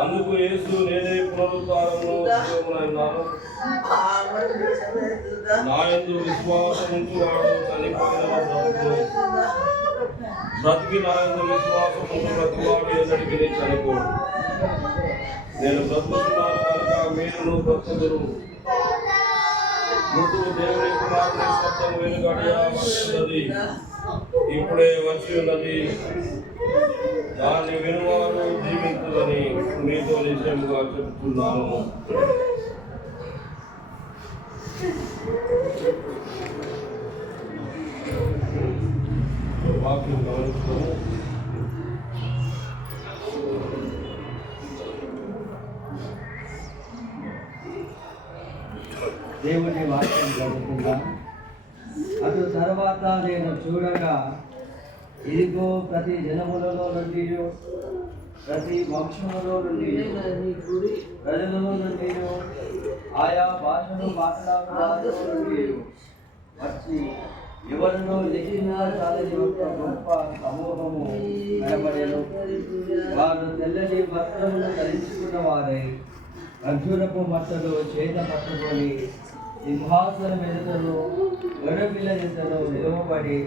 అందుకు యేసు నేనే పునరుద్ధారమును నా యందు విశ్వాసముంచువాడు చనిపోయిన బ్రతికి నా యందు విశ్వాసముంచు బ్రతివాడు ఎన్నటికీ చనిపోడు. నేను బ్రతుకుతున్నాను కనుక మీరును బ్రతుకుదురు. మృతువు దేవుని కుమారుని శబ్దం వెనుగడియాది ఇప్పుడే వచ్చి ఉన్నది, దాన్ని వినువారు జీవించుదని మీతో నిశ్చయముగా చెప్తున్నాను. వాక్యం గమనిస్తాము. దేవుని వాక్యం చదువుకుందా. అటు తర్వాత నేను చూడగా ఇదిగో ప్రతి జనములలో నుండి ప్రతి వంశములో నుండి ప్రజలలో నుండి ఆయా భాషను మాట్లాడే నుండి వచ్చి ఎవరినో లెక్కించాలని ఒక గొప్ప సమూహము కనబడేను. వారు తెల్లని వస్త్రములు ధరించుకున్న వారై ఖర్జూరపు మట్టలు చేత పట్టుకొని సింహాసనం ఎదుటను గొర్రెపిల్ల ఎదుటను నిలవబడి